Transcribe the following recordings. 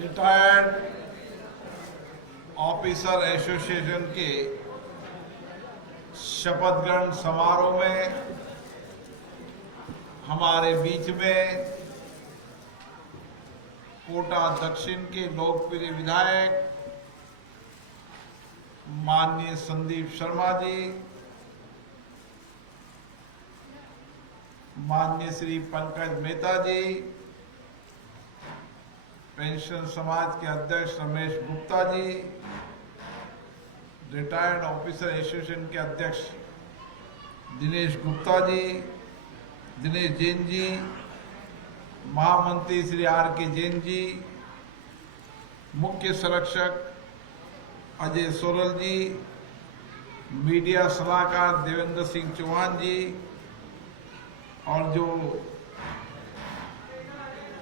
Retired officer association के शपथ ग्रहण समारोह में हमारे बीच में कोटा दक्षिण के लोकप्रिय विधायक माननीय संदीप शर्मा जी, माननीय श्री पंकज मेहता जी, पेंशन समाज के अध्यक्ष Ramesh Gupta ji, retired officer association के अध्यक्ष दिनेश गुप्ता जी, दिनेश जैन जी, महामंत्री श्री आर के जैन जी, मुख्य संरक्षक अजय सोरल जी, मीडिया सलाहकार देवेंद्र सिंह चौहान जी, और जो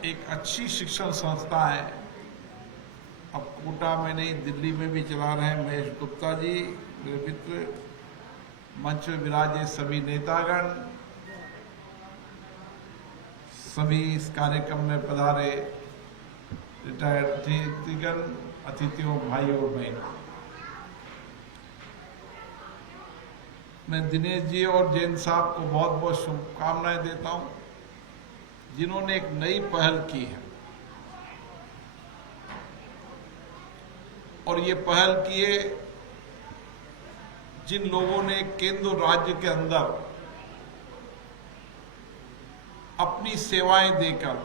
एक अच्छी शिक्षण संस्था है, अब कोटा में नहीं दिल्ली में भी चला रहे हैं, महेश गुप्ता जी मेरे मित्र, मंच में विराजे सभी नेतागण, सभी इस कार्यक्रम में पधारे रिटायर्ड अतिथिगण, अतिथियों, भाइयों और बहनों, मैं दिनेश जी और जैन साहब को बहुत बहुत शुभकामनाएं देता हूं, जिन्होंने एक नई पहल की है। और ये पहल की है जिन लोगों ने केंद्र राज्य के अंदर अपनी सेवाएं देकर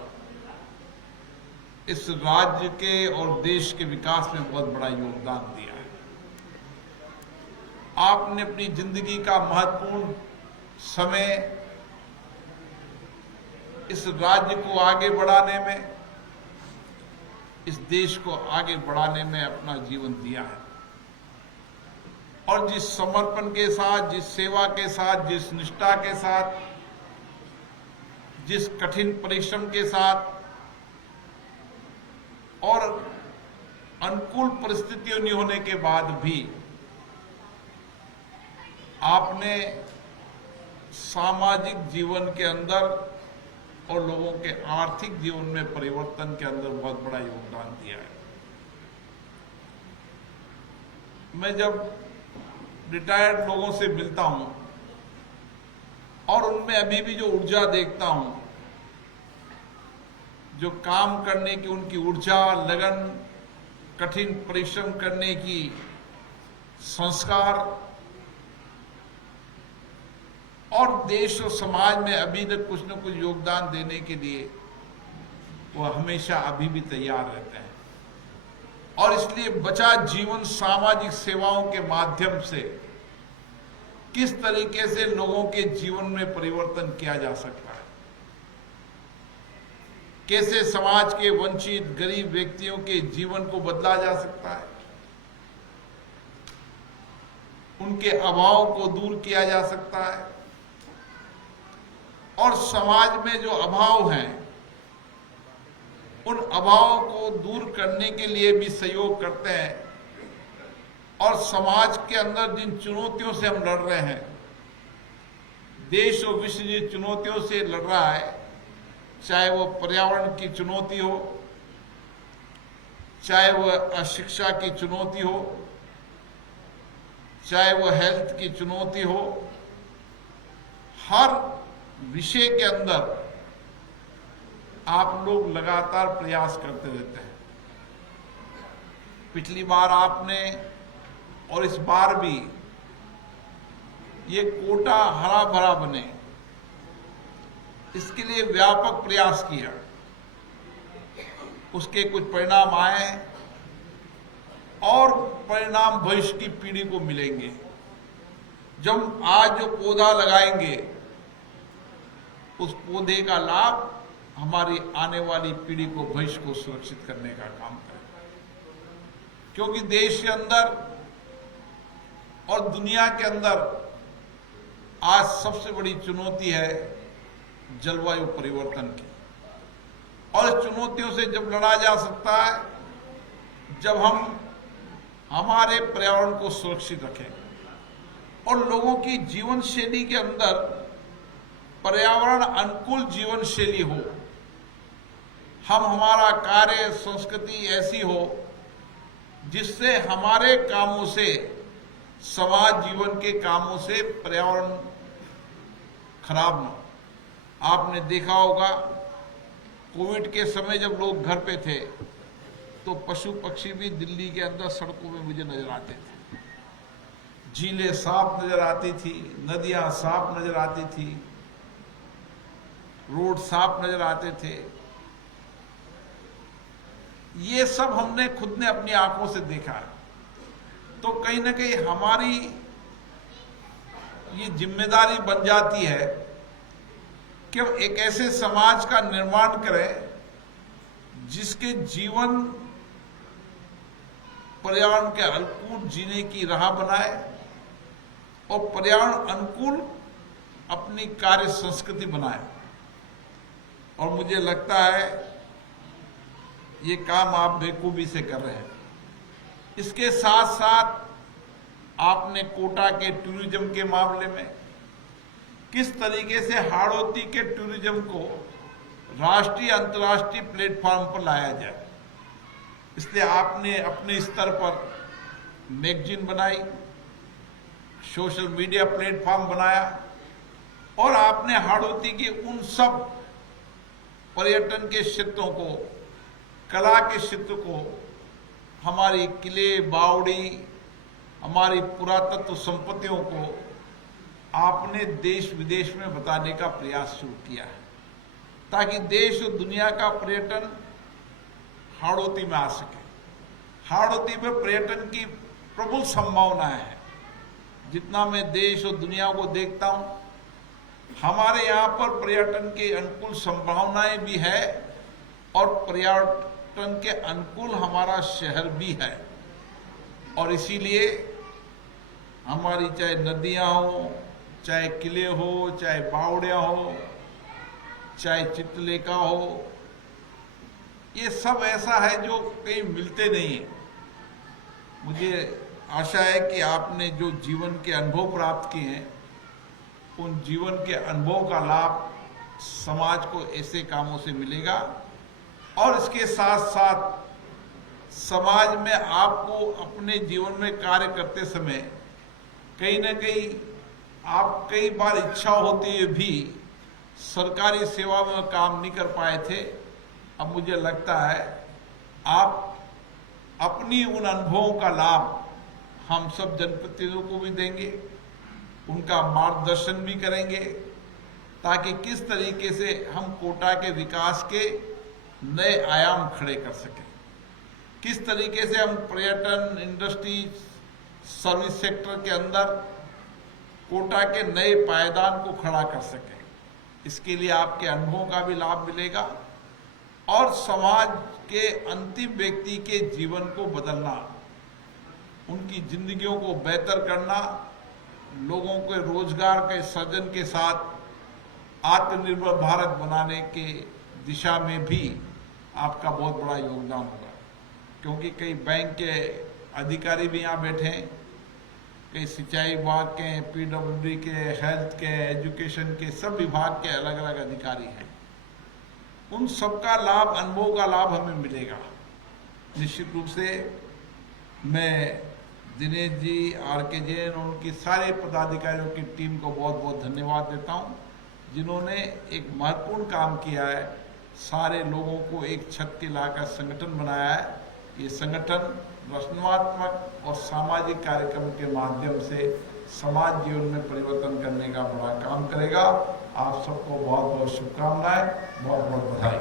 इस राज्य के और देश के विकास में बहुत बड़ा योगदान दिया है। आपने अपनी जिंदगी का महत्वपूर्ण समय इस राज्य को आगे बढ़ाने में, इस देश को आगे बढ़ाने में अपना जीवन दिया है। और जिस समर्पण के साथ, जिस सेवा के साथ, जिस निष्ठा के साथ, जिस कठिन परिश्रम के साथ और अनुकूल परिस्थितियों नहीं होने के बाद भी आपने सामाजिक जीवन के अंदर और लोगों के आर्थिक जीवन में परिवर्तन के अंदर बहुत बड़ा योगदान दिया है। मैं जब रिटायर्ड लोगों से मिलता हूं और उनमें अभी भी जो ऊर्जा देखता हूं, जो काम करने की उनकी ऊर्जा, लगन, कठिन परिश्रम करने की संस्कार और देश और समाज में अभी तक कुछ न कुछ योगदान देने के लिए वो हमेशा अभी भी तैयार रहते हैं। और इसलिए बचा जीवन सामाजिक सेवाओं के माध्यम से किस तरीके से लोगों के जीवन में परिवर्तन किया जा सकता है, कैसे समाज के वंचित गरीब व्यक्तियों के जीवन को बदला जा सकता है, उनके अभाव को दूर किया जा सकता है, और समाज में जो अभाव हैं उन अभाव को दूर करने के लिए भी सहयोग करते हैं। और समाज के अंदर जिन चुनौतियों से हम लड़ रहे हैं, देश और विश्व जिन चुनौतियों से लड़ रहा है, चाहे वो पर्यावरण की चुनौती हो, चाहे वह अशिक्षा की चुनौती हो, चाहे वह हेल्थ की चुनौती हो, हर विषय के अंदर आप लोग लगातार प्रयास करते रहते हैं। पिछली बार आपने और इस बार भी ये कोटा हरा भरा बने, इसके लिए व्यापक प्रयास किया। उसके कुछ परिणाम आए और परिणाम भविष्य की पीढ़ी को मिलेंगे। जब आज जो पौधा लगाएंगे उस पौधे का लाभ हमारी आने वाली पीढ़ी को, भविष्य को सुरक्षित करने का काम करेगा। क्योंकि देश के अंदर और दुनिया के अंदर आज सबसे बड़ी चुनौती है जलवायु परिवर्तन की। और इस चुनौतियों से जब लड़ा जा सकता है जब हम हमारे पर्यावरण को सुरक्षित रखें और लोगों की जीवन शैली के अंदर पर्यावरण अनुकूल जीवन शैली हो। हमारा कार्य संस्कृति ऐसी हो जिससे हमारे कामों से, समाज जीवन के कामों से पर्यावरण खराब न हो। आपने देखा होगा कोविड के समय जब लोग घर पे थे तो पशु पक्षी भी दिल्ली के अंदर सड़कों में मुझे नजर आते थे। झीलें साफ नजर आती थी, नदियां साफ नजर आती थी, रोड साफ नजर आते थे। ये सब हमने खुद ने अपनी आंखों से देखा है। तो कहीं ना कहीं हमारी ये जिम्मेदारी बन जाती है कि हम एक ऐसे समाज का निर्माण करें जिसके जीवन पर्यावरण के अनुकूल जीने की राह बनाए और पर्यावरण अनुकूल अपनी कार्य संस्कृति बनाए। और मुझे लगता है ये काम आप बेखूबी से कर रहे हैं। इसके साथ साथ आपने कोटा के टूरिज्म के मामले में किस तरीके से हाड़ौती के टूरिज्म को राष्ट्रीय अंतर्राष्ट्रीय प्लेटफॉर्म पर लाया जाए, इसलिए आपने अपने स्तर पर मैगजीन बनाई, सोशल मीडिया प्लेटफॉर्म बनाया और आपने हाड़ौती के उन सब पर्यटन के क्षेत्रों को, कला के क्षेत्र को, हमारी किले, बावड़ी, हमारी पुरातत्व संपत्तियों को आपने देश विदेश में बताने का प्रयास शुरू किया है ताकि देश और दुनिया का पर्यटन हाड़ौती में आ सके। हाड़ौती में पर्यटन की प्रबल संभावनाएं हैं। जितना मैं देश और दुनिया को देखता हूं, हमारे यहाँ पर पर्यटन के अनुकूल संभावनाएं भी है और पर्यटन के अनुकूल हमारा शहर भी है। और इसीलिए हमारी चाहे नदियां हो, चाहे किले हो, चाहे बावड़ियां हो, चाहे चित्रलेखा हो, ये सब ऐसा है जो कहीं मिलते नहीं है। मुझे आशा है कि आपने जो जीवन के अनुभव प्राप्त किए हैं, उन जीवन के अनुभव का लाभ समाज को ऐसे कामों से मिलेगा। और इसके साथ साथ समाज में आपको अपने जीवन में कार्य करते समय कहीं ना कहीं आप कई बार इच्छा होती है भी सरकारी सेवा में काम नहीं कर पाए थे। अब मुझे लगता है आप अपनी उन अनुभवों का लाभ हम सब जनप्रतिनिधियों को भी देंगे, उनका मार्गदर्शन भी करेंगे ताकि किस तरीके से हम कोटा के विकास के नए आयाम खड़े कर सकें, किस तरीके से हम पर्यटन, इंडस्ट्री, सर्विस सेक्टर के अंदर कोटा के नए पायदान को खड़ा कर सकें। इसके लिए आपके अनुभवों का भी लाभ मिलेगा और समाज के अंतिम व्यक्ति के जीवन को बदलना, उनकी जिंदगियों को बेहतर करना, लोगों के रोजगार के सृजन के साथ आत्मनिर्भर भारत बनाने के दिशा में भी आपका बहुत बड़ा योगदान होगा। क्योंकि कई बैंक के अधिकारी भी यहाँ बैठे हैं, कई सिंचाई विभाग के, पीडब्ल्यूडी के, हेल्थ के, एजुकेशन के, सब विभाग के अलग अलग अधिकारी हैं। उन सबका लाभ, अनुभव का लाभ हमें मिलेगा। निश्चित रूप से मैं दिनेश जी, आर.के. जैन और उनकी सारे पदाधिकारियों की टीम को बहुत बहुत धन्यवाद देता हूं, जिन्होंने एक महत्वपूर्ण काम किया है, सारे लोगों को एक छत के लाकर संगठन बनाया है। ये संगठन रचनात्मक और सामाजिक कार्यक्रम के माध्यम से समाज जीवन में परिवर्तन करने का बड़ा काम करेगा। आप सबको बहुत बहुत शुभकामनाएं, बहुत बहुत बधाई।